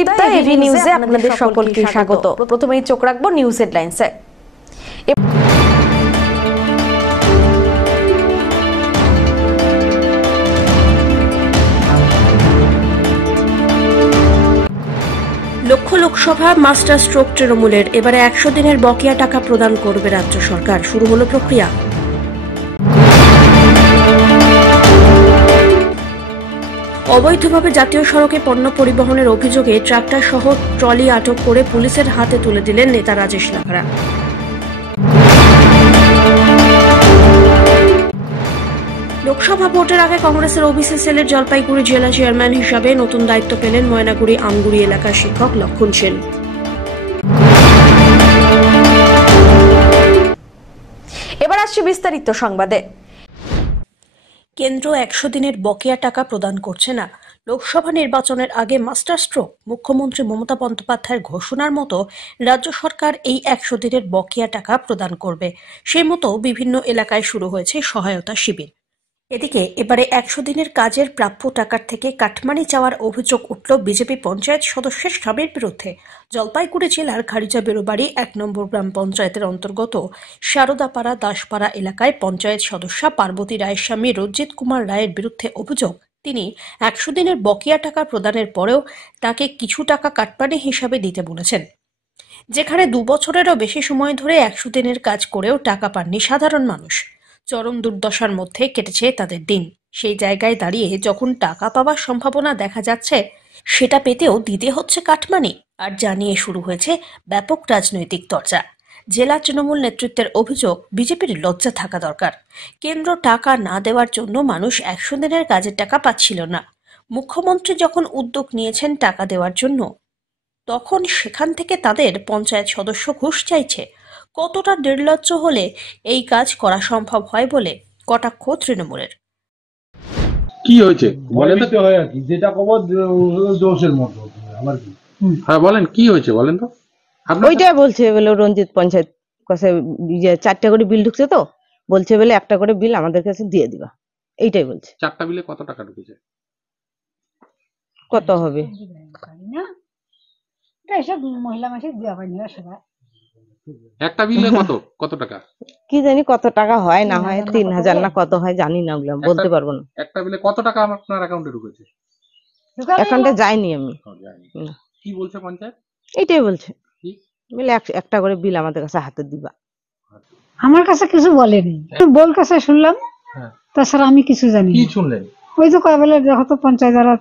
Sudipta, AV নিউজে আপনাদের সকলকে স্বাগত। প্রথমেই চোখ রাখবো নিউজ হেডলাইন্সে। লক্ষ্য লোকসভা মাস্টার স্ট্রোক তৃণমূলের, এবারে 100 দিনের বকেয়া টাকা প্রদান করবে রাজ্য সরকার। শুরু হলো প্রক্রিয়া। অবৈধভাবে জাতীয় সড়কে পণ্য পরিবহনের অভিযোগে ট্রাক্টর সহ ট্রলি আটক করে পুলিশের হাতে তুলে দিলেন নেতা রাজেশ লাকড়া। লোকসভা ভোটের আগে কংগ্রেসের ওবিসি সেলের জলপাইগুড়ি জেলা চেয়ারম্যান হিসাবে নতুন দায়িত্ব পেলেন ময়নাগুড়ি আমগুড়ি এলাকার শিক্ষক লক্ষণ সেন। এবার আসছে বিস্তারিত সংবাদে। কেন্দ্র 100 দিনের বকেয়া টাকা প্রদান করছে না। লোকসভা নির্বাচনের আগে মাস্টার স্ট্রোক মুখ্যমন্ত্রী মমতা বন্দ্যোপাধ্যায়ের ঘোষণার মতো রাজ্য সরকার এই 100 দিনের বকেয়া টাকা প্রদান করবে। সেই মতো বিভিন্ন এলাকায় শুরু হয়েছে সহায়তা শিবির। এদিকে এবারে 100 দিনের কাজের প্রাপ্য টাকার থেকে কাটমানি চাওয়ার অভিযোগ উঠল বিজেপি পঞ্চায়েত সদস্যের স্বামীর বিরুদ্ধে। জলপাইগুড়ি জেলার খারিজা বেরোবাড়ি 1 নম্বর গ্রাম পঞ্চায়েতের অন্তর্গত শারদাপাড়া দাসপাড়া এলাকায় পঞ্চায়েত সদস্যা পার্বতী রায়ের স্বামী রঞ্জিত কুমার রায়ের বিরুদ্ধে অভিযোগ, তিনি 100 দিনের বকেয়া টাকা প্রদানের পরেও তাকে কিছু টাকা কাটমানি হিসাবে দিতে বলেছেন। যেখানে 2 বছরেরও বেশি সময় ধরে 100 দিনের কাজ করেও টাকা পাননি সাধারণ মানুষ। চরম দুর্দশার মধ্যে কেটেছে তাদের দিন। সেই জায়গায় দাঁড়িয়ে যখন টাকা পাওয়ার সম্ভাবনা দেখা যাচ্ছে, সেটা পেতেও দিতে হচ্ছে কাটমানি, আর জানিয়ে শুরু হয়েছে ব্যাপক রাজনৈতিক চর্চা। জেলা তৃণমূল নেতৃত্বের অভিযোগ, বিজেপির লজ্জা থাকা দরকার। কেন্দ্র টাকা না দেওয়ার জন্য মানুষ 100 দিনের কাজের টাকা পাচ্ছিল না। মুখ্যমন্ত্রী যখন উদ্যোগ নিয়েছেন টাকা দেওয়ার জন্য, তখন সেখান থেকে তাদের পঞ্চায়েত সদস্য ঘুষ চাইছে। কতটা নির্লজ্জ হলে এই কাজ করা সম্ভব হয় বলে কটাক্ষ তৃণমূলের। কি হয়েছে বলেন তো, হয় আর কি, যেটা খবর দোষের মতো আমার কি। হ্যাঁ বলেন, কি হয়েছে বলেন তো। ওইটাই বলছে বলে রঞ্জিত পঞ্চায়েত কাছে 4টা করে বিল ঢুকছে, তো বলছে বলে 1টা করে বিল আমাদের কাছে দিয়ে দিবা, এইটাই বলছে। 4টা বিলে কত টাকা ঢুকেছে? কত হবে মহিলা মাসিক দেওয়া হয়নি সেটা। একটা বিলে কত কত টাকা কি জানি, কত টাকা হয় না হয়, 3000 না কত হয় জানি না, ওগুলো বলতে পারবো না। একটা বিলে কত টাকা আপনার অ্যাকাউন্টে ঢুকেছে? অ্যাকাউন্টে যায়নি আমি। কি বলছে পঞ্চায়েত? এইটাই বলছে বলে 1টা করে বিল আমাদের কাছে হাতে দিবা। আমার কাছে কিছু বলেনি, বল কাছে শুনলাম, তাছাড়া আমি কিছু জানি। কি শুনলেন? ওই তো কয় বলে দেখো তো পঞ্চায়েত দ্বারা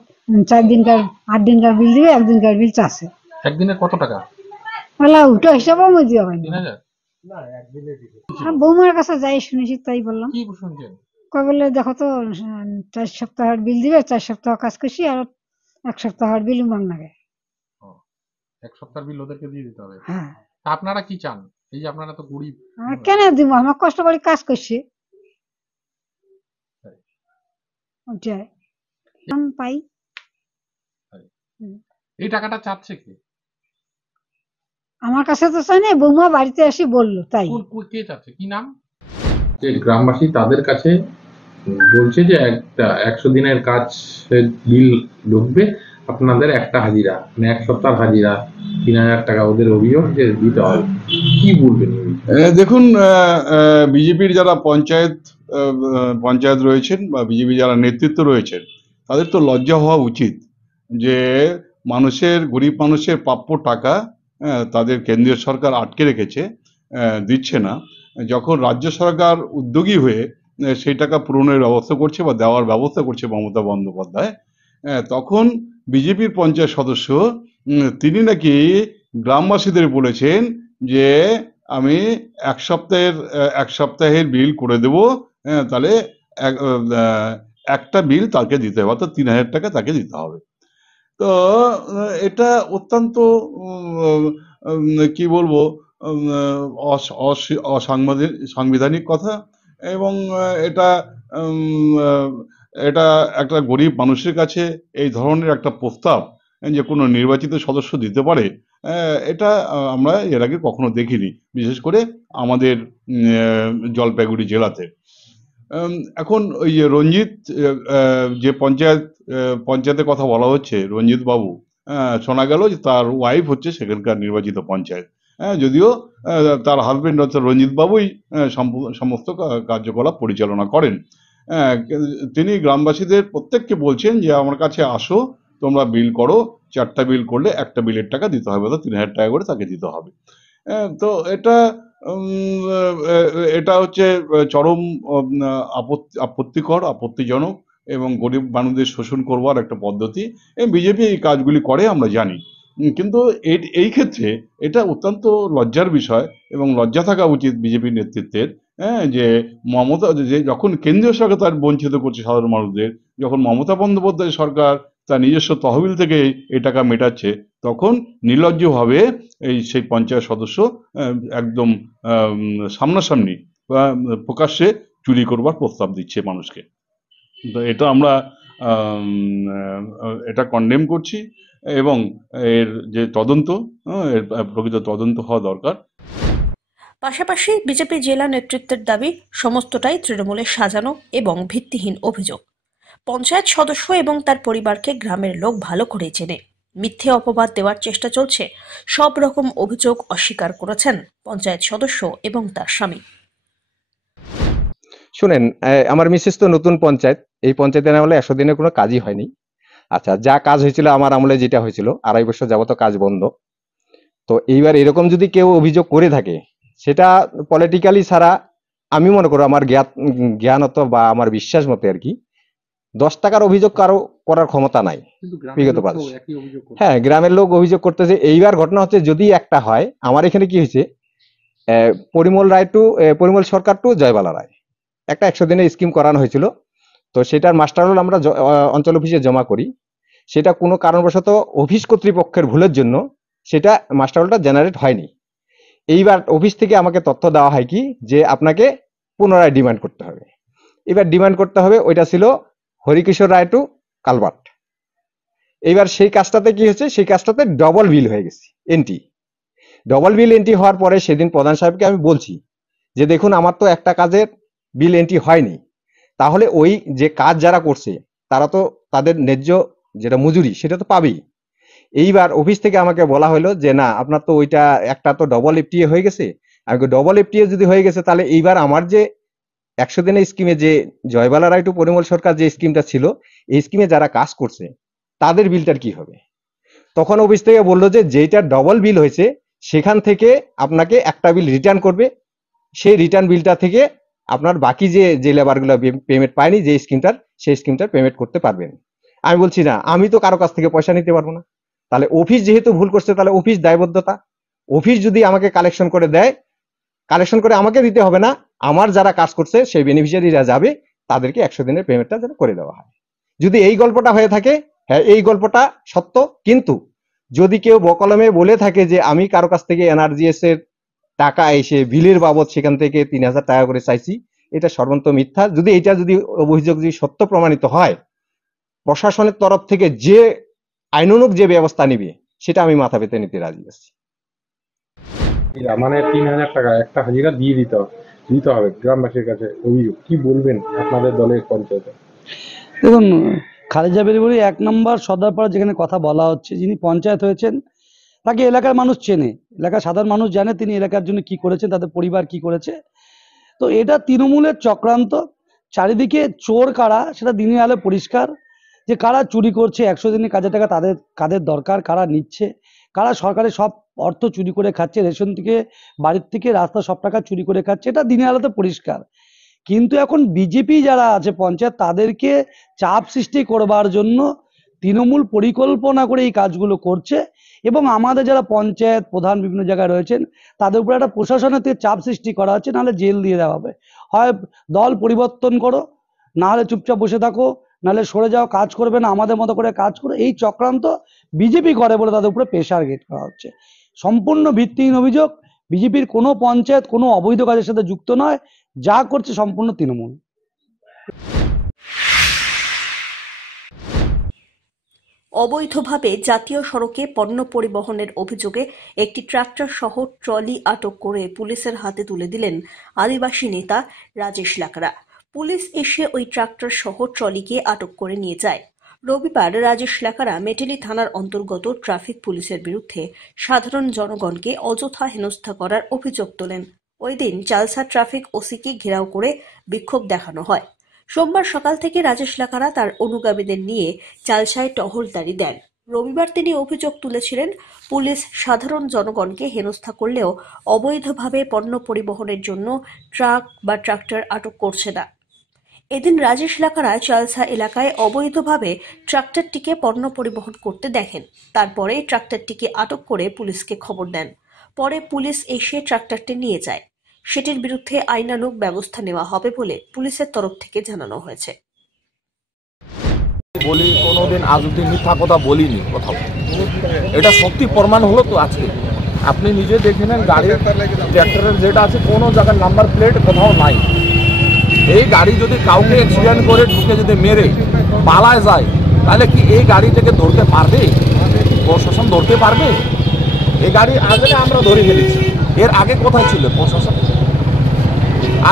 4 দিনকার 8 দিনকার বিল দিবে, 1 দিনকার বিল চাচ্ছে। একদিনে কত টাকা? বলা ওটা হিসাবও আমি দেওয়া হয়নি। 3000 বৌমার কাছে যাই শুনেছি তাই বললাম। কি শুনছেন? কয় বলে দেখো তো 4 সপ্তাহের বিল দিবে, 4 সপ্তাহ কাজ করছি, আর 1 সপ্তাহের বিল মাং লাগে। 1 সপ্তাহের বিল ওদেরকে দিয়ে দিতে হবে। হ্যাঁ, আপনারা কি চান? এই যে আপনারা তো গরিব, কেন দিব? আমার কষ্ট করে কাজ করছি, ওটাই পাই। এই টাকাটা চাচ্ছে কে? আমার কাছে তো চাই না, বৌমা বাড়িতে আসি বললো তাই। কে চাচ্ছে? কি নাম? যে গ্রামবাসী তাদের কাছে বলছে যে একটা 100 দিনের কাজ বিল ঢুকবে, আপনাদের একটা হাজিরা মানে 1 সপ্তাহ হাজিরা 3000 টাকা ওদের অভিযোগ যে দিতে হবে। কি বলবেন? দেখুন, বিজেপির যারা পঞ্চায়েত রয়েছেন বা বিজেপি যারা নেতৃত্ব রয়েছেন, তাদের তো লজ্জা হওয়া উচিত যে গরিব মানুষের প্রাপ্য টাকা তাদের কেন্দ্রীয় সরকার আটকে রেখেছে, দিচ্ছে না। যখন রাজ্য সরকার উদ্যোগী হয়ে সেই টাকা পূরণের ব্যবস্থা করছে বা দেওয়ার ব্যবস্থা করছে মমতা বন্দ্যোপাধ্যায়, তখন বিজেপির পঞ্চায়েত সদস্য তিনি নাকি গ্রামবাসীদের বলেছেন যে আমি 1 সপ্তাহের বিল করে দেব, তাহলে একটা বিল তাকে দিতে হবে, অর্থাৎ 3000 টাকা তাকে দিতে হবে। তো এটা অত্যন্ত কি বলবো, অসাংবিধানিক কথা, এবং এটা একটা গরিব মানুষের কাছে এই ধরনের একটা প্রস্তাব যে কোনো নির্বাচিত সদস্য দিতে পারে, এটা আমরা এর আগে কখনো দেখিনি, বিশেষ করে আমাদের জলপাইগুড়ি জেলাতে। এখন ওই যে রঞ্জিত, যে পঞ্চায়েতের কথা বলা হচ্ছে, রঞ্জিত বাবু, শোনা গেল যে তার ওয়াইফ হচ্ছে সেখানকার নির্বাচিত পঞ্চায়েত। যদিও তার হাজবেন্ড হচ্ছে রঞ্জিত বাবুই সমস্ত কার্যকলাপ পরিচালনা করেন। তিনি গ্রামবাসীদের প্রত্যেককে বলছেন যে আমার কাছে আসো, তোমরা বিল করো, 4টা বিল করলে একটা বিলের টাকা দিতে হবে, অর্থাৎ 3000 টাকা করে তাকে দিতে হবে। তো এটা হচ্ছে চরম আপত্তিকর, আপত্তিজনক এবং গরিব মানুষদের শোষণ করবার একটা পদ্ধতি। বিজেপি এই কাজগুলি করে আমরা জানি, কিন্তু এই ক্ষেত্রে এটা অত্যন্ত লজ্জার বিষয় এবং লজ্জা থাকা উচিত বিজেপি নেতৃত্বের। যে মমতা যে যখন কেন্দ্রীয় সরকার তার বঞ্চিত করছে সাধারণ মানুষদের, যখন মমতা বন্দ্যোপাধ্যায় সরকার তার নিজস্ব তহবিল থেকে এই টাকা মেটাচ্ছে, তখন নির্লজ্জভাবে সেই পঞ্চায়েত সদস্য একদম সামনাসামনি প্রকাশ্যে চুরি করবার প্রস্তাব দিচ্ছে মানুষকে। তো এটা আমরা এটা কন্ডেম করছি এবং এর যে তদন্ত, এর প্রকৃত তদন্ত হওয়া দরকার। পাশাপাশি বিজেপি জেলা নেতৃত্বের দাবি সমস্তটাই তৃণমূলের সাজানো এবং ভিত্তিহীন অভিযোগ। পঞ্চায়েত সদস্য এবং তার পরিবারকে গ্রামের লোক ভালো করে চেনে। মিথ্যে অপবাদ দেওয়ার চেষ্টা চলছে। সব রকম অভিযোগ অস্বীকার করেছেন পঞ্চায়েত সদস্য এবং তার স্বামী। শুনেন, আমার মিসেস তো নতুন পঞ্চায়েত, এই পঞ্চায়েতের আমলে 100 দিনের কোনো কাজই হয়নি। আচ্ছা, যা কাজ হয়েছিল আমার আমলে, যেটা হয়েছিল 2.5 বছর যাবত কাজ বন্ধ। তো এইবার এরকম যদি কেউ অভিযোগ করে থাকে, সেটা পলিটিক্যালি ছাড়া, আমি মনে করো আমার জ্ঞানত বা আমার বিশ্বাস মতে আর কি, 10 টাকার অভিযোগ কারো করার ক্ষমতা নাই বিগত 5 বছর। হ্যাঁ, গ্রামের লোক অভিযোগ করতেছে। এইবার ঘটনা হচ্ছে, যদি একটা হয়, আমার এখানে কি হয়েছে, পরিমল সরকার টু জয়বালা রায় একটা 100 দিনের স্কিম করানো হয়েছিল। তো সেটার মাস্টার রোল আমরা অঞ্চল অফিসে জমা করি। সেটা কোনো কারণবশত অফিস কর্তৃপক্ষের ভুলের জন্য সেটা মাস্টার রোলটা জেনারেট হয়নি। এইবার অফিস থেকে আমাকে তথ্য দেওয়া হয় কি, যে আপনাকে পুনরায় ডিমান্ড করতে হবে। এবার ডিমান্ড করতে হবে, ওইটা ছিল হরিকিশোর রায় টু কালবার্ট। এইবার সেই কাজটাতে কি হচ্ছে, সেই কাজটাতে ডবল বিল হয়ে গেছে, এন্ট্রি। ডবল বিল এন্ট্রি হওয়ার পরে সেদিন প্রধান সাহেবকে আমি বলছি যে দেখুন, আমার তো একটা কাজের বিল এন্ট্রি হয়নি, তাহলে ওই যে কাজ যারা করছে তারা তো তাদের ন্যায্য যেটা মজুরি সেটা তো পাবেই। এইবার অফিস থেকে আমাকে বলা হলো যে না, আপনার তো ওইটা একটা তো ডবল এফটিএ হয়ে গেছে। আমি ডবল এফটিএ যদি হয়ে গেছে, তাহলে এইবার আমার যে 100 দিনের স্কিমে, যে জয়বালা রায় টু পরিমল সরকার যে স্কিমটা ছিল, এই স্কিমে যারা কাজ করছে তাদের বিলটার কি হবে? তখন অফিস থেকে বললো যে যেটা ডবল বিল হয়েছে সেখান থেকে আপনাকে একটা বিল রিটার্ন করবে, সেই রিটার্ন বিলটা থেকে আপনার বাকি যে লেবারগুলো পেমেন্ট পায়নি যে স্কিমটার, সেই স্কিমটার পেমেন্ট করতে পারবেন। আমি বলছি না, আমি তো কারো কাছ থেকে পয়সা নিতে পারবো না। তাহলে অফিস যেহেতু ভুল করছে, তাহলে অফিস দায়বদ্ধতা। অফিস যদি আমাকে কালেকশন করে দেয়, কালেকশন করে আমাকে দিতে হবে না, আমার যারা কাজ করছে সেই বেনিফিশিয়ারিরা যাবে, তাদেরকে 100 দিনের পেমেন্টটা যেন করে দেওয়া হয়। যদি এই গল্পটা হয়ে থাকে, হ্যাঁ এই গল্পটা সত্য। কিন্তু যদি কেউ বকলমে বলে থাকে যে আমি কারো কাছ থেকে এনআরজিএস এর টাকা এসে বিলের বাবদ সেখান থেকে 3000 টাকা করে চাইছি, এটা সর্বন্ত মিথ্যা। যদি এটা যদি অভিযোগ যদি সত্য প্রমাণিত হয়, প্রশাসনের তরফ থেকে যে আইনানুগ যে ব্যবস্থা নিবে, সেটা আমি মাথা পেতে নিতে রাজি আছি। মানে 3000 টাকা একটা হাজিরা দিয়ে দিতে হবে গ্রামবাসীর কাছে অভিযোগ। কি বলবেন আপনাদের দলের পঞ্চায়েতে? দেখুন, খালেজা বেরিবুড়ি 1 নম্বর সর্দারপাড়া যেখানে কথা বলা হচ্ছে, যিনি পঞ্চায়েত হয়েছেন তাকে এলাকার মানুষ চেনে, এলাকার সাধারণ মানুষ জানে তিনি এলাকার জন্য কি করেছেন, তাদের পরিবার কি করেছে। তো এটা তৃণমূলের চক্রান্ত। চারিদিকে চোর কারা সেটা দিনের আলো পরিষ্কার, যে কারা চুরি করছে 100 দিনের কাজের টাকা, কাদের দরকার, কারা নিচ্ছে, কারা সরকারের সব অর্থ চুরি করে খাচ্ছে, রেশন থেকে, বাড়ির থেকে, রাস্তা সব টাকা চুরি করে খাচ্ছে, এটা দিনের আলোতে পরিষ্কার। কিন্তু এখন বিজেপি যারা আছে পঞ্চায়েত, তাদেরকে চাপ সৃষ্টি করবার জন্য তৃণমূল পরিকল্পনা করে এই কাজগুলো করছে। এবং আমাদের যারা পঞ্চায়েত প্রধান বিভিন্ন জায়গায় রয়েছেন, তাদের উপরে একটা প্রশাসনের থেকে চাপ সৃষ্টি করা হচ্ছে, নাহলে জেল দিয়ে দেওয়া হবে, হয় দল পরিবর্তন করো, নাহলে চুপচাপ বসে থাকো, নাহলে সরে যাও, কাজ করবে না, আমাদের মতো করে কাজ করো। এই চক্রান্ত বিজেপি করে বলে তাদের উপরে প্রেশার গেট করা হচ্ছে। সম্পূর্ণ ভিত্তিহীন অভিযোগ। বিজেপির কোনো পঞ্চায়েত কোনো অবৈধ কাজের সাথে যুক্ত নয়, যা করছে সম্পূর্ণ তৃণমূল। অবৈধভাবে জাতীয় সড়কে পণ্য পরিবহনের অভিযোগে একটি ট্রাক্টর সহ ট্রলি আটক করে পুলিশের হাতে তুলে দিলেন আদিবাসী নেতা রাজেশ লাকড়া। পুলিশ এসে ওই ট্রাক্টর সহ ট্রলিকে আটক করে নিয়ে যায়। রবিবার রাজেশ লাকারা মেটেলি থানার অন্তর্গত ট্রাফিক পুলিশের বিরুদ্ধে সাধারণ জনগণকে অযথা হেনস্থা করার অভিযোগ তোলেন। ওই দিন চালসা ট্রাফিক ওসিকে ঘেরাও করে বিক্ষোভ দেখানো হয়। সোমবার সকাল থেকে রাজেশ লাকারা তার অনুগামীদের নিয়ে চালসায় টহলদারি দেন। রবিবার তিনি অভিযোগ তুলেছিলেন, পুলিশ সাধারণ জনগণকে হেনস্থা করলেও অবৈধভাবে পণ্য পরিবহনের জন্য ট্রাক বা ট্রাক্টর আটক করছে না। এদিন রাজেশ লাকারা চালসা এলাকায় অবৈধভাবে ট্রাক্টরটিকে পণ্য পরিবহন করতে দেখেন। তারপরে ট্রাক্টরটিকে আটক করে পুলিশকে খবর দেন। পরে পুলিশ এসে ট্রাক্টরটি নিয়ে যায়। সেটির বিরুদ্ধে আইনানুগ ব্যবস্থা নেওয়া হবে বলে পুলিশের তরফ থেকে জানানো হয়েছে। বলি কোনোদিন আজ অব্দি মিথ্যা কথা বলিনি কোথাও। এটা সত্যি প্রমাণ হলো তো আজকে। আপনি নিজে দেখে নেন, গাড়ির ট্র্যাক্টরের যেটা আছে কোনো জায়গার নাম্বার প্লেট কোথাও নাই। এই গাড়ি যদি কাউকে অ্যাক্সিডেন্ট করে ঢুকে যদি মেরে পালায় যায়, তাহলে কি এই গাড়িটাকে ধরতে পারবে? প্রশাসন ধরতে পারবে? এই গাড়ি আগে আমরা ধরে ফেলেছি, এর আগে কোথায় ছিল প্রশাসন?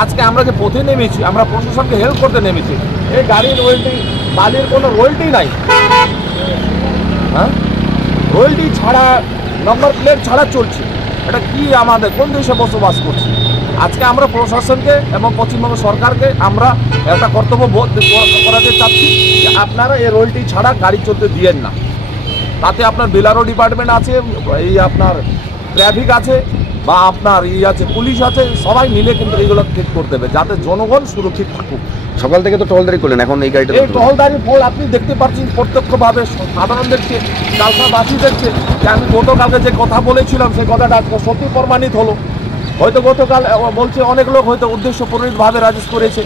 আজকে আমরা যে পথে নেমেছি, আমরা প্রশাসনকে হেল্প করতে নেমেছি। এই গাড়ির রয়েলটি, বালির কোনো রয়েলটি নাই, হ্যাঁ, রয়েলটি ছাড়া, নাম্বার প্লেট ছাড়া চলছে। এটা কি আমাদের কোন দেশে বসবাস করছি? আজকে আমরা প্রশাসনকে এবং পশ্চিমবঙ্গ সরকারকে আমরা একটা কর্তব্য বোধ করাতে চাচ্ছি যে আপনারা এই রয়েলটি ছাড়া গাড়ি চলতে দিয়েন না। তাতে আপনার বিএলআরও ডিপার্টমেন্ট আছে, এই আপনার ট্রাফিক আছে, বা আপনার আছে পুলিশ আছে, সবাই মিলে কিন্তু এগুলো ঠিক করতে হবে যাতে জনগণ সুরক্ষিত থাকুক। সকাল থেকে তো টহলদারি করলেন, এখন এই গাড়িটা এই টহলদারির ফল আপনি দেখতে পাচ্ছেন প্রত্যক্ষভাবে, সাধারণ দেখছে, চালসাবাসী দেখছে যে আমি গতকালকে যে কথা বলেছিলাম সেই কথাটা আজকে সত্যি প্রমাণিত হলো। হয়তো গতকাল বলছে অনেক লোক হয়তো উদ্দেশ্য প্রণোদিতভাবে রাজেশ করেছে,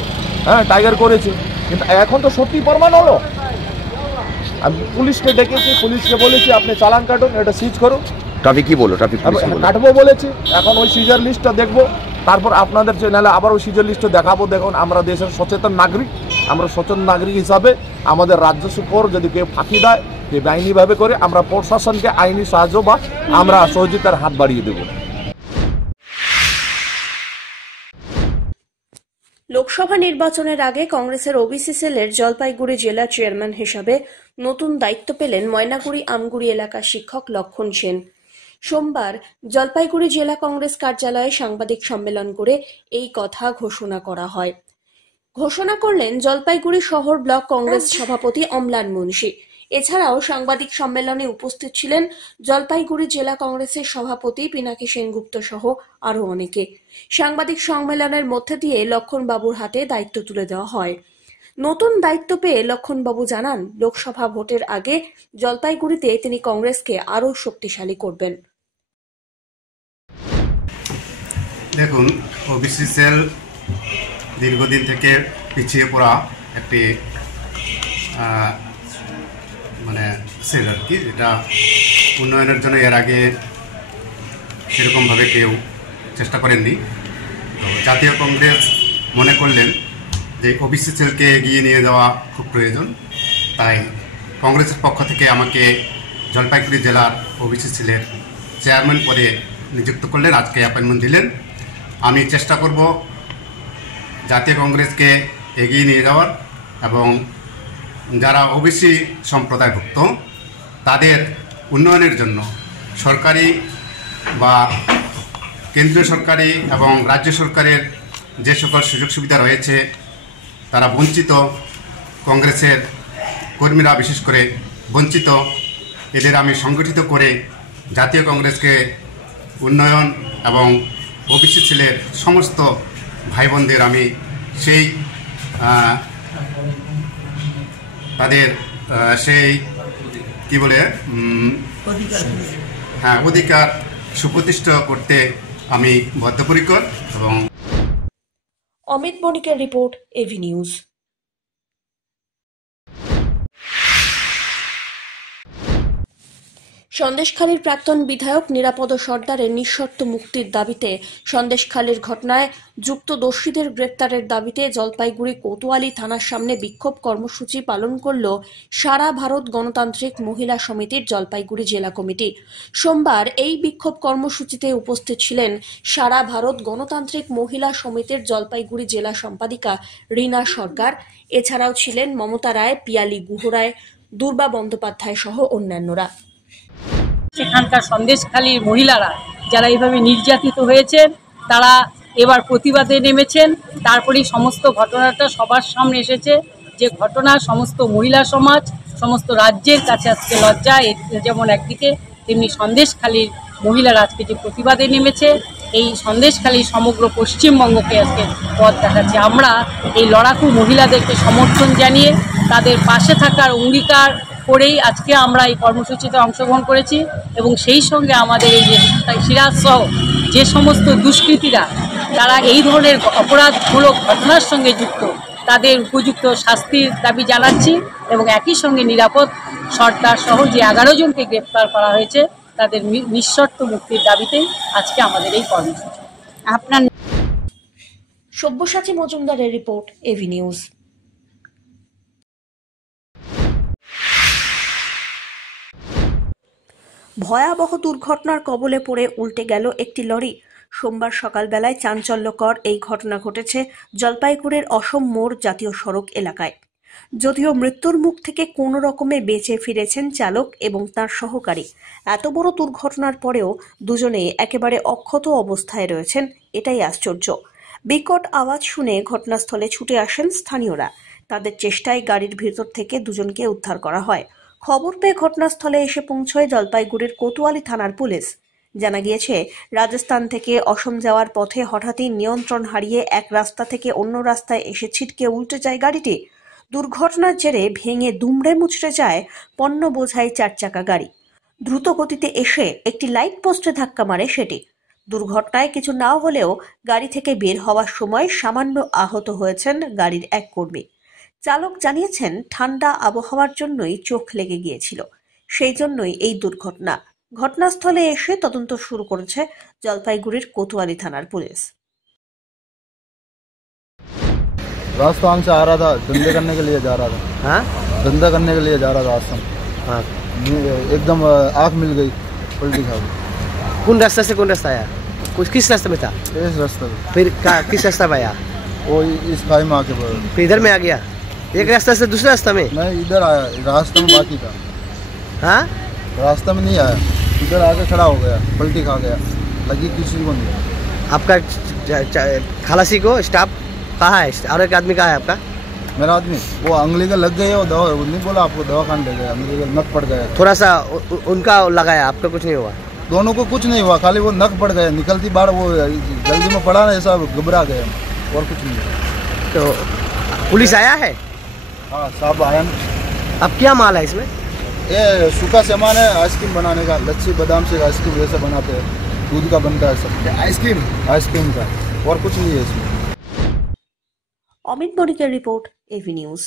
হ্যাঁ, টাইগার করেছে, কিন্তু এখন তো সত্যি প্রমাণ হলো। আমি পুলিশকে ডেকেছি, পুলিশকে বলেছি আপনি চালান কাটুন, এটা সিজ করুন। ট্রাফিক কি বলো? ট্রাফিক কাটবো বলেছি, এখন ওই সিজার লিস্টটা দেখবো, তারপর আপনাদের চ্যানেলে আবার ওই সিজার লিস্টটা দেখাবো। দেখুন, আমরা দেশের সচেতন নাগরিক, আমরা সচেতন নাগরিক হিসাবে আমাদের রাজ্য সুপর যদি কেউ ফাঁকি দেয়, যে বেআইনিভাবে করে, আমরা প্রশাসনকে আইনি সাহায্য বা আমরা সহযোগিতার হাত বাড়িয়ে দেব। লোকসভা নির্বাচনের আগে কংগ্রেসের ওবিসি সেলের জলপাইগুড়ি জেলা চেয়ারম্যান হিসাবে নতুন দায়িত্ব পেলেন ময়নাগুড়ি আমগুড়ি এলাকার শিক্ষক লক্ষণ সেন। সোমবার জলপাইগুড়ি জেলা কংগ্রেস কার্যালয়ে সাংবাদিক সম্মেলন করে এই কথা ঘোষণা করা হয়। ঘোষণা করলেন জলপাইগুড়ি শহর ব্লক কংগ্রেস সভাপতি অম্লান মুন্সি। এছাড়াও সাংবাদিক সম্মেলনে উপস্থিত ছিলেন জলপাইগুড়ি জেলা কংগ্রেসের সভাপতি পিনাকি সেনগুপ্ত সহ আরও অনেকে। সাংবাদিক সম্মেলনের মধ্যে দিয়ে লক্ষণবাবুর হাতে দায়িত্ব তুলে দেওয়া হয়। নতুন দায়িত্ব পেয়ে লক্ষণবাবু জানান, লোকসভা ভোটের আগে জলপাইগুড়িতে তিনি কংগ্রেসকে আরও শক্তিশালী করবেন। দেখুন, ওবিসি সেল দীর্ঘদিন থেকে পিছিয়ে পড়া একটি সেল আর কি, এটা উন্নয়নের জন্য এর আগে সেরকমভাবে কেউ চেষ্টা করেননি। তো জাতীয় কংগ্রেস মনে করলেন যে ওবিসি সেলকে এগিয়ে নিয়ে যাওয়া খুব প্রয়োজন, তাই কংগ্রেসের পক্ষ থেকে আমাকে জলপাইগুড়ি জেলার ওবিসি সেলের চেয়ারম্যান পদে নিযুক্ত করলেন, আজকে অ্যাপয়েন্টমেন্ট দিলেন। আমি চেষ্টা করব জাতীয় কংগ্রেসকে এগিয়ে নিয়ে যাওয়ার এবং যারা ওবিসি সম্প্রদায়ভুক্ত তাদের উন্নয়নের জন্য সরকারি বা কেন্দ্রীয় সরকারি এবং রাজ্য সরকারের যে সকল সুযোগ সুবিধা রয়েছে তারা বঞ্চিত, কংগ্রেসের কর্মীরা বিশেষ করে বঞ্চিত, এদের আমি সংগঠিত করে জাতীয় কংগ্রেসকে উন্নয়ন এবং ওবিসি ছেলের সমস্ত ভাই বোনদের আমি সেই তাদের সেই কি বলে অধিকার সুপ্রতিষ্ঠা করতে আমি বদ্ধপরিকর। এবং অমিত বণিকের রিপোর্ট, এভি নিউজ। সন্দেশখালীর প্রাক্তন বিধায়ক নিরাপদ সর্দারের নিঃশর্ত মুক্তির দাবিতে সন্দেশখালীর ঘটনায় যুক্ত দোষীদের গ্রেপ্তারের দাবিতে জলপাইগুড়ি কোতোয়ালি থানার সামনে বিক্ষোভ কর্মসূচি পালন করল সারা ভারত গণতান্ত্রিক মহিলা সমিতির জলপাইগুড়ি জেলা কমিটি। সোমবার এই বিক্ষোভ কর্মসূচিতে উপস্থিত ছিলেন সারা ভারত গণতান্ত্রিক মহিলা সমিতির জলপাইগুড়ি জেলা সম্পাদিকা রীনা সরকার। এছাড়াও ছিলেন মমতা রায়, পিয়ালি গুহরায়, দুর্বা বন্দ্যোপাধ্যায় সহ অন্যান্যরা। সেখানকার সন্দেশখালীর মহিলারা যারা এইভাবে নির্যাতিত হয়েছেন তারা এবার প্রতিবাদে নেমেছেন। তারপরেই সমস্ত ঘটনাটা সবার সামনে এসেছে, যে ঘটনা সমস্ত মহিলা সমাজ, সমস্ত রাজ্যের কাছে আজকে লজ্জা। যেমন একদিকে তেমনি সন্দেশখালীর মহিলারা আজকে যে প্রতিবাদে নেমেছে, এই সন্দেশখালী সমগ্র পশ্চিমবঙ্গকে আজকে পথ দেখাচ্ছে। আমরা এই লড়াকু মহিলাদেরকে সমর্থন জানিয়ে তাদের পাশে থাকার অঙ্গীকার করেই আজকে আমরা এই কর্মসূচিতে অংশগ্রহণ করেছি এবং সেই সঙ্গে আমাদের এই যে সিরাজ সহ যে সমস্ত দুষ্কৃতীরা তারা এই ধরনের অপরাধমূলক ঘটনার সঙ্গে যুক্ত তাদের উপযুক্ত শাস্তির দাবি জানাচ্ছি এবং একই সঙ্গে নিরাপদ সর্দার সহ যে 11 জনকে গ্রেপ্তার করা হয়েছে তাদের নিঃশর্ত মুক্তির দাবিতেই আজকে আমাদের এই কর্মসূচি। আপনার সব্যসাচী মজুমদারের রিপোর্ট, এভি নিউজ। ভয়াবহ দুর্ঘটনার কবলে পড়ে উল্টে গেল একটি লরি। সোমবার সকালবেলায় চাঞ্চল্যকর এই ঘটনা ঘটেছে জলপাইগুড়ির অসম মোড় জাতীয় সড়ক এলাকায়। যদিও মৃত্যুর মুখ থেকে কোনো রকমে বেঁচে ফিরেছেন চালক এবং তার সহকারী, এত বড় দুর্ঘটনার পরেও দুজনেই একেবারে অক্ষত অবস্থায় রয়েছেন, এটাই আশ্চর্য। বিকট আওয়াজ শুনে ঘটনাস্থলে ছুটে আসেন স্থানীয়রা। তাদের চেষ্টায় গাড়ির ভিতর থেকে দুজনকে উদ্ধার করা হয়। খবর পেয়ে ঘটনাস্থলে এসে পৌঁছয় জলপাইগুড়ির কোতোয়ালি থানার পুলিশ। জানা গিয়েছে, রাজস্থান থেকে অসম যাওয়ার পথে হঠাৎই নিয়ন্ত্রণ হারিয়ে এক রাস্তা থেকে অন্য রাস্তায় এসে ছিটকে উল্টে যায় গাড়িটি। দুর্ঘটনার জেরে ভেঙে দুমড়ে মুচড়ে যায় পণ্য বোঝাই 4 চাকা গাড়ি। দ্রুত গতিতে এসে একটি লাইট পোস্টে ধাক্কা মারে সেটি। দুর্ঘটনায় কিছু না হলেও গাড়ি থেকে বের হওয়ার সময় সামান্য আহত হয়েছেন গাড়ির এক কর্মী। চালক জানিয়েছেন, ঠান্ডা আবহাওয়ার জন্যই চোখ লেগে গিয়েছিল, সেই জন্যই এই দুর্ঘটনা। ঘটনাস্থলে এসে তদন্ত শুরু করেছে জলপাইগুড়ির কোতোয়ালি থানার পুলিশ। राजस्थान से आ रहा था, धंधे करने के लिए जा रहा था। हाँ, धंधा करने के लिए जा रहा था आसाम। हाँ, एकदम आँख मिल गई, पलटी खा गई। कौन रास्ता से कौन रास्ता आया? कुछ किस रास्ते में था? इस रास्ते में। फिर किस रास्ता में आया? वो इस खाई में आके पड़ा। फिर इधर में आ गया, एक रास्ता से दूसरे रास्ता में? नहीं, इधर आया, रास्ते में बाकी था। हाँ, रास्ता में नहीं आया, इधर आके खड़ा हो गया, पलटी खा गया, लगी किसी को नहीं। आपका खलासी को स्टाफ कहाँ है और एक आदमी कहाँ है आपका? मेरा आदमी वो अंगली का लग गई, वो दवा नहीं बोला आपको, दवा खाने ले गया, मेरे नक पड़ गया। थोड़ा सा उनका लगाया, आपका कुछ नहीं हुआ? दोनों को कुछ नहीं हुआ, खाली वो नक पड़ गया, निकलती बार वो जल्दी में पड़ा ना, ऐसा घबरा गया, और कुछ नहीं। तो पुलिस आया है? हाँ, साहब आया। अब क्या माल है इसमें? ये सूखा सामान है, आइसक्रीम बनाने का, लच्छी बादाम से आइसक्रीम जैसे बनाते हैं, दूध का बनता है सब। आइसक्रीम का, और कुछ नहीं है इसमें। অমিত বণিকের রিপোর্ট, এভি নিউজ।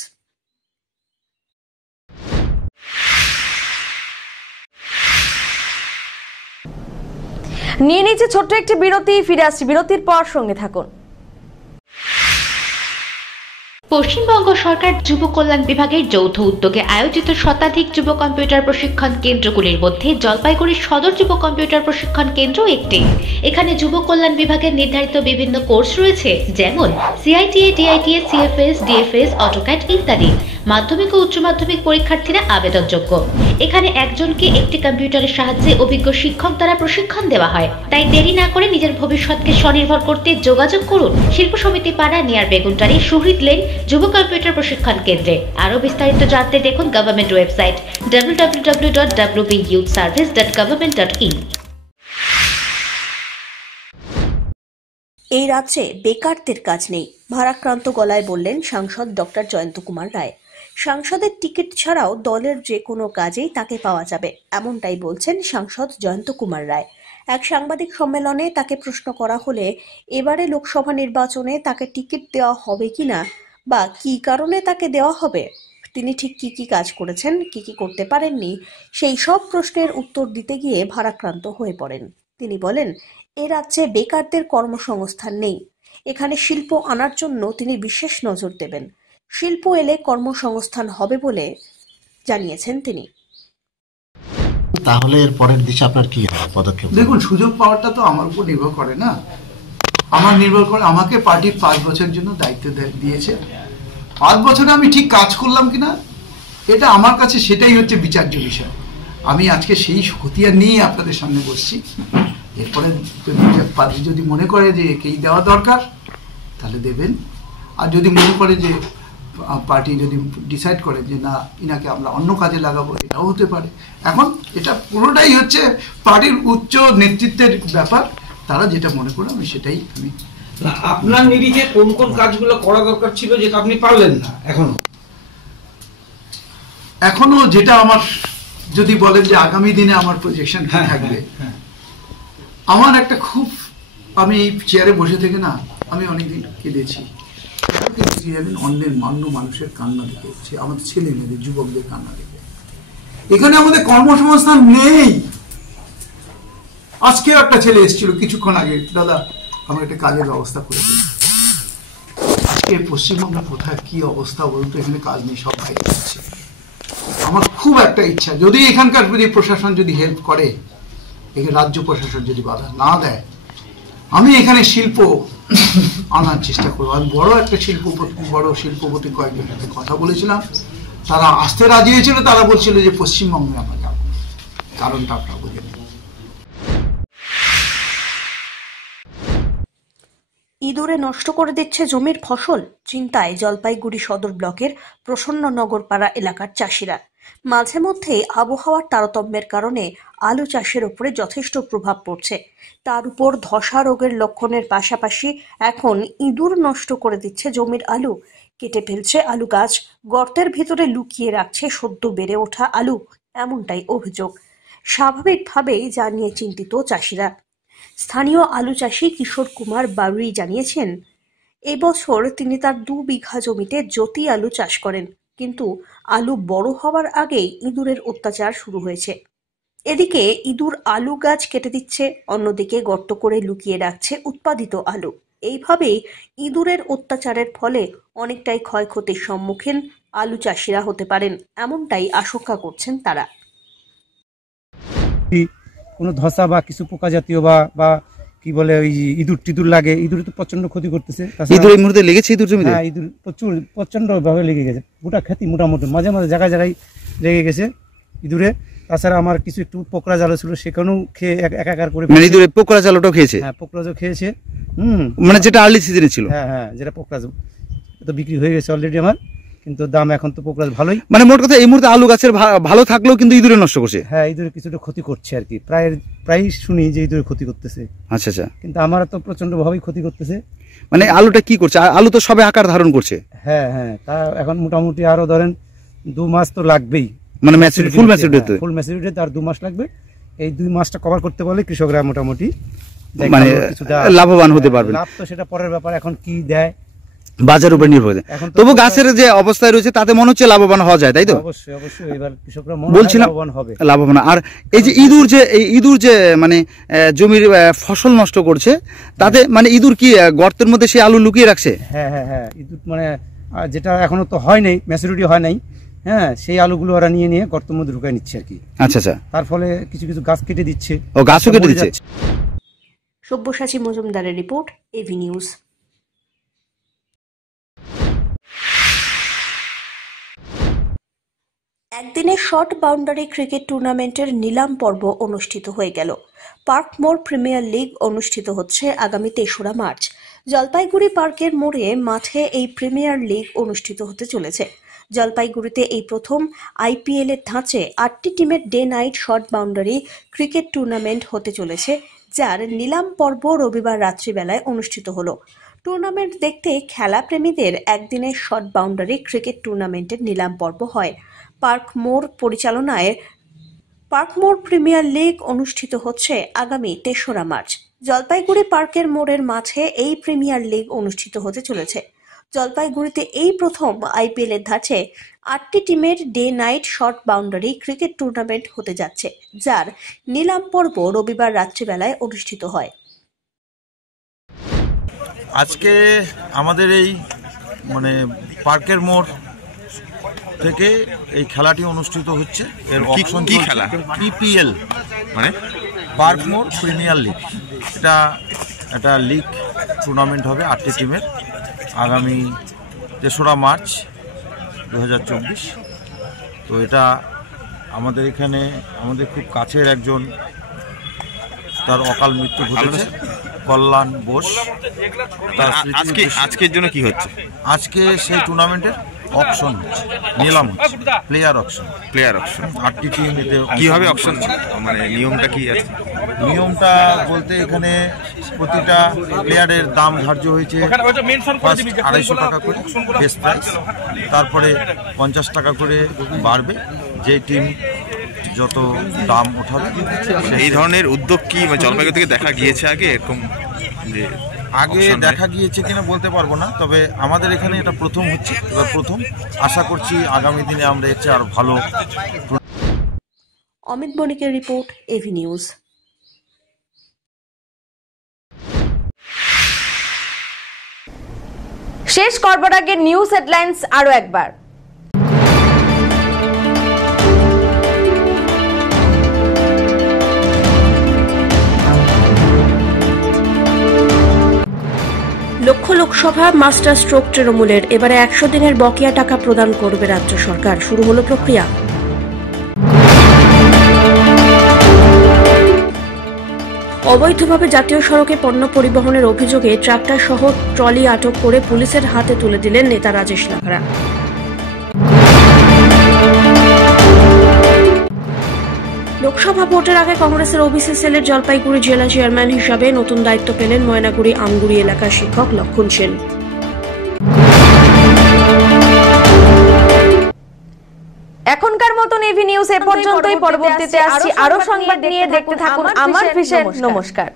নিয়ে নিচ্ছে ছোট্ট একটি বিরতি, ফিরে আসছি বিরতির পর, সঙ্গে থাকুন। পশ্চিমবঙ্গ সরকার যুব কল্যাণ বিভাগের যৌথ উদ্যোগে আয়োজিত শতাধিক যুব কম্পিউটার প্রশিক্ষণ কেন্দ্রগুলির মধ্যে জলপাইগুড়ি সদর যুব কম্পিউটার প্রশিক্ষণ কেন্দ্র একটি। এখানে যুব কল্যাণ বিভাগের নির্ধারিত বিভিন্ন কোর্স রয়েছে, যেমন সিআইটিএ, ডিআইটিএ, সিএফএস, ডিএফএস, অটোক্যাড ইত্যাদি। মাধ্যমিক ও উচ্চ মাধ্যমিক পরীক্ষার্থীরা আবেদনযোগ্য। এখানে একজনকে একটি কম্পিউটারের সাহায্যে অভিজ্ঞ শিক্ষক দ্বারা প্রশিক্ষণ দেওয়া হয়। তাই দেরি না করে নিজের ভবিষ্যৎকে স্বনির্ভর করতে যোগাযোগ করুন শিল্প সমিতি পাড়া, নিয়ার বেগুনটারি, শহীদ লেন যুব কম্পিউটার প্রশিক্ষণ কেন্দ্রে। আরো বিস্তারিত জানতে দেখুন গভর্নমেন্ট ওয়েবসাইট www.wbyouthservice.government.in। এই রাজ্যে বেকারদের কাজ নেই, ভারাক্রান্ত গলায় বললেন সাংসদ ডক্টর জয়ন্ত কুমার রায়। সাংসদের টিকিট ছাড়াও দলের যে কোনো কাজেই তাকে পাওয়া যাবে, এমনটাই বলছেন সাংসদ জয়ন্ত কুমার রায়। এক সাংবাদিক সম্মেলনে তাকে প্রশ্ন করা হলে এবারে লোকসভা নির্বাচনে তাকে টিকিট দেওয়া হবে কিনা বা কি কারণে তাকে দেওয়া হবে, তিনি ঠিক কি কি কাজ করেছেন, কি কি করতে পারেননি, সেই সব প্রশ্নের উত্তর দিতে গিয়ে ভারাক্রান্ত হয়ে পড়েন। তিনি বলেন, এ রাজ্যে বেকারদের কর্মসংস্থান নেই, এখানে শিল্প আনার জন্য তিনি বিশেষ নজর দেবেন। শিল্প এলে কর্মসংস্থান হবে বলে জানিয়েছেন তিনি। তাহলে এর পরের দিশা আপনার কি হবে পদক্ষেপ? দেখুন, সুযোগ পাওয়াটা তো আমার উপর নির্ভর করে না, আমার নির্ভর করে আমাকে পার্টির 5 বছরের জন্য দায়িত্ব দিয়েছে। 5 বছরে আমি ঠিক কাজ করলাম কিনা এটা আমার কাছে সেটাই হচ্ছে বিচার্য বিষয়। আমি আজকে সেই খতিয়ান নিয়ে আপনাদের সামনে বসছি। এরপরে পার্টি যদি মনে করে যে একেই দেওয়া দরকার তাহলে দেবেন, আর যদি মনে করে যে পার্টি যদি ডিসাইড করে যে না ইনাকে আমরা অন্য কাজে লাগাবো, এটাও হতে পারে। এখন এটা পুরোটাই হচ্ছে পার্টির উচ্চ নেতৃত্বের ব্যাপার, তারা যেটা মনে করে আমি সেটাই আমি। আপনার নিরিখে কোন কোন কাজগুলো করা দরকার ছিল যেটা আপনি পারলেন না এখনো যেটা আমার যদি বলেন যে আগামী দিনে আমার প্রজেকশন কি থাকবে, আমার একটা খুব, আমি এই চেয়ারে বসে থেকে না আমি অনেকদিন কেঁদেছি। অন্যের মান্য মানুষের কান্না দেখেছি, আমাদের ছেলে মেয়েদের যুবকদের কান্না দেখে। এখানে আমাদের কর্মসংস্থান নেই। আজকে একটা ছেলে এসেছিল কিছুক্ষণ আগে, দাদা আমার একটা কাজের ব্যবস্থা করে দিন। আজকে পশ্চিমবঙ্গে কোথায় কি অবস্থা বলতো, এখানে কাজ নেই, সব বাইরে যাচ্ছে। আমার খুব একটা ইচ্ছা, যদি এখানকার যদি প্রশাসন যদি হেল্প করে, এখানে রাজ্য প্রশাসন যদি বাধা না দেয়, আমি এখানে শিল্প আনার চেষ্টা করবো। আমি বড় শিল্পপতি কয়েকজনের সাথে কথা বলেছিলাম, তারা আসতে রাজি হয়েছিল। তারা বলছিল যে পশ্চিমবঙ্গে আমরা যাবো, কারণটা আপনারা বুঝে নেন। ইঁদুরে নষ্ট করে দিচ্ছে জমির ফসল, চিন্তায় জলপাইগুড়ি সদর ব্লকের প্রসন্ননগরপাড়া এলাকার চাষিরা। মাঝে মধ্যেই আবহাওয়ার তারতম্যের কারণে আলু চাষের উপরে যথেষ্ট প্রভাব পড়ছে। তার উপর ধসা রোগের লক্ষণের পাশাপাশি এখন ইঁদুর নষ্ট করে দিচ্ছে জমির আলু, কেটে ফেলছে আলু গাছ, গর্তের ভিতরে লুকিয়ে রাখছে সদ্য বেড়ে ওঠা আলু, এমনটাই অভিযোগ। স্বাভাবিকভাবেই যা নিয়ে চিন্তিত চাষিরা। স্থানীয় আলু চাষি কিশোর কুমার বারুই জানিয়েছেন, এবছর তিনি তার 2 বিঘা জমিতে জ্যোতি আলু চাষ করেন, কিন্তু আলু বড় হওয়ার আগেই ইঁদুরের অত্যাচার শুরু হয়েছে। এদিকে ইঁদুর আলু গাছ কেটে দিচ্ছে, অন্যদিকে গর্ত করে লুকিয়ে রাখছে উৎপাদিত আলু। এইভাবেই ইঁদুরের অত্যাচারের ফলে অনেকটাই ক্ষয়ক্ষতির সম্মুখীন আলু চাষিরা হতে পারেন, এমনটাই আশঙ্কা করছেন তারা। কোনো ধসা বা কিছু পোকা জাতীয় বা কি বলে ওই ইঁদুর টিঁদুর লাগে, ইঁদুর তো প্রচন্ড ক্ষতি করতেছে। ইঁদুর এই মুহূর্তে লেগেছে ইঁদুর জমিতে? হ্যাঁ, ইঁদুর প্রচন্ড ভাবে লেগে গেছে, গোটা খেতি মোটামুটি মাঝে মাঝে জায়গায় জায়গায় লেগে গেছে ইঁদুরে। তাছাড়া আমার কিছু একটু পোকরা জাল ছিল, সেখানেও খেয়ে একাকার করে। মানে ইঁদুরে পোকরা জালটাও খেয়েছে? হ্যাঁ, পোকরা জাল খেয়েছে। মানে যেটা আর্লি সিজনে ছিল? হ্যাঁ, যেটা পোকরা জাল তো বিক্রি হয়ে গেছে অলরেডি আমার, কিন্তু দাম এখন তো পোকরা ভালোই। মানে মোট কথা এই মুহূর্তে আলু গাছের ভালো থাকলেও কিন্তু ইঁদুরে নষ্ট করছে? হ্যাঁ, ইঁদুরে কিছুটা ক্ষতি করছে আর কি, প্রায় শুনি যে ইঁদুরে ক্ষতি করতেছে। আচ্ছা আচ্ছা, কিন্তু আমার তো প্রচন্ড ভাবেই ক্ষতি করতেছে। মানে আলুটা কি করছে? আলু তো সবে আকার ধারণ করছে। হ্যাঁ, তা এখন মোটামুটি আরো ধরেন 2 মাস তো লাগবেই, মানে ফুল ম্যাচুরিটি আর 2 মাস লাগবে। এই 2 মাসটা কভার করতে পারলে কৃষকরা মোটামুটি মানে লাভবান হতে পারবে। লাভ তো সেটা পরের ব্যাপার, এখন কি দেয় বাজার উপর নির্ভর করে। তবু গাছের যে অবস্থায় রয়েছে তাতে মনে হচ্ছে লাভবান হওয়া যায়, তাই তো? অবশ্যই এবার কৃষকরা বলছিলাম লাভবান। আর এই যে ইঁদুর যে মানে জমির ফসল নষ্ট করছে, তাতে মানে ইঁদুর কি গর্তের মধ্যে সে আলু লুকিয়ে রাখছে? হ্যাঁ, ইঁদুর মানে যেটা এখনো তো হয় নাই, ম্যাচুরিটি হয় নাই, হ্যাঁ, সেই আলুগুলো ওরা নিয়ে গর্তের মধ্যে ঢুকায় নিচ্ছে আর কি। আচ্ছা আচ্ছা, তার ফলে কিছু গাছ কেটে দিচ্ছে। ও গাছও কেটে দিচ্ছে। সব্যসাচী মজুমদারের রিপোর্ট, এভি নিউজ। একদিনের শর্ট বাউন্ডারি ক্রিকেট টুর্নামেন্টের নিলাম পর্ব অনুষ্ঠিত হয়ে গেল। পার্ক মোড় প্রিমিয়ার লিগ অনুষ্ঠিত হচ্ছে আগামী 3রা মার্চ। জলপাইগুড়ি পার্কের মোড়ে মাঠে এই প্রিমিয়ার লিগ অনুষ্ঠিত হতে চলেছে। জলপাইগুড়িতে এই প্রথম আইপিএল এর ধাঁচে 8টি টিমের day night short boundary cricket tournament হতে চলেছে, যার নিলাম পর্ব রবিবার রাত্রিবেলায় অনুষ্ঠিত হলো। টুর্নামেন্ট দেখতে খেলাপ্রেমীদের একদিনের শর্ট বাউন্ডারি ক্রিকেট টুর্নামেন্টের নিলাম পর্ব হয়। পার্ক মোড় পরিচালনায় পার্ক মোড় প্রিমিয়ার লিগ অনুষ্ঠিত হচ্ছে আগামী 3রা মার্চ। জলপাইগুড়ি পার্কের মোড়ের মাঠে এই প্রিমিয়ার লিগ অনুষ্ঠিত হতে চলেছে। জলপাইগুড়িতে এই প্রথম আইপিএল এর ধাঁচে 8টি টিমের day night short boundary cricket tournament হতে যাচ্ছে, যার নিলাম পর্ব রবিবার রাত্রিবেলায় অনুষ্ঠিত হয়। আজকে আমাদের এই মানে পার্কের মোড় থেকে এই খেলাটি অনুষ্ঠিত হচ্ছে। এর অপশন কি খেলা? পিপিএল মানে পার্ক মোড় প্রিমিয়ার লিগ। এটা লিগ টুর্নামেন্ট হবে 8টি টিমের আগামী 3রা মার্চ 2024। তো এটা আমাদের এখানে আমাদের খুব কাছের একজন, তার অকাল মৃত্যু ঘটেছে, কল্যাণ বোস। আজকের জন্য কি হচ্ছে? আজকে সেই টুর্নামেন্টের অকশন হচ্ছে, নিলাম হচ্ছে, প্লেয়ার অকশন। 8টি টিম এতে কিভাবে অকশন, মানে নিয়মটা কি আছে? নিয়মটা বলতে এখানে প্রতিটা প্লেয়ারের দাম ধার্য হয়েছে 250 টাকা করে বেস্ট প্রাইস, তারপরে 50 টাকা করে বাড়বে যে টিম যত দাম ওঠাবে। এই ধরনের উদ্যোগ কি জলপাইগুড়ি থেকে দেখা গিয়েছে আগে এরকম? যে আগে দেখা গিয়েছে কিনা বলতে পারবো না, তবে আমাদের এখানে এটা প্রথম হচ্ছে, এবার প্রথম। আশা করছি আগামী দিনে আমরা এর চেয়ে আরো ভালো। অমিত বণিকের রিপোর্ট, এভি নিউজ। শেষ করবার আগে নিউজ হেডলাইন্স আরো একবার। লক্ষ্য লোকসভা মাস্টার স্ট্রোক তৃণমূলের, এবারে 100 দিনের বকেয়া টাকা প্রদান করবে রাজ্য সরকার, শুরু হলো প্রক্রিয়া। অবৈধভাবে জাতীয় সড়কে পণ্য পরিবহনের অভিযোগে ট্রাক্টর সহ ট্রলি আটক করে পুলিশের হাতে তুলে দিলেন নেতা রাজেশ লাকড়া। লোকসভা ভোটের আগে কংগ্রেসের ওবিসি সেলের জলপাইগুড়ি জেলা চেয়ারম্যান হিসাবে নতুন দায়িত্ব পেলেন ময়নাগুড়ি আমগুড়ি এলাকার শিক্ষক লক্ষণ সেন। এখনকার মতন এভি নিউজ এ পর্যন্তই। পরবর্তীতে আসছি আরো সংবাদ নিয়ে, দেখতে থাকুন আমার ভিশন। নমস্কার।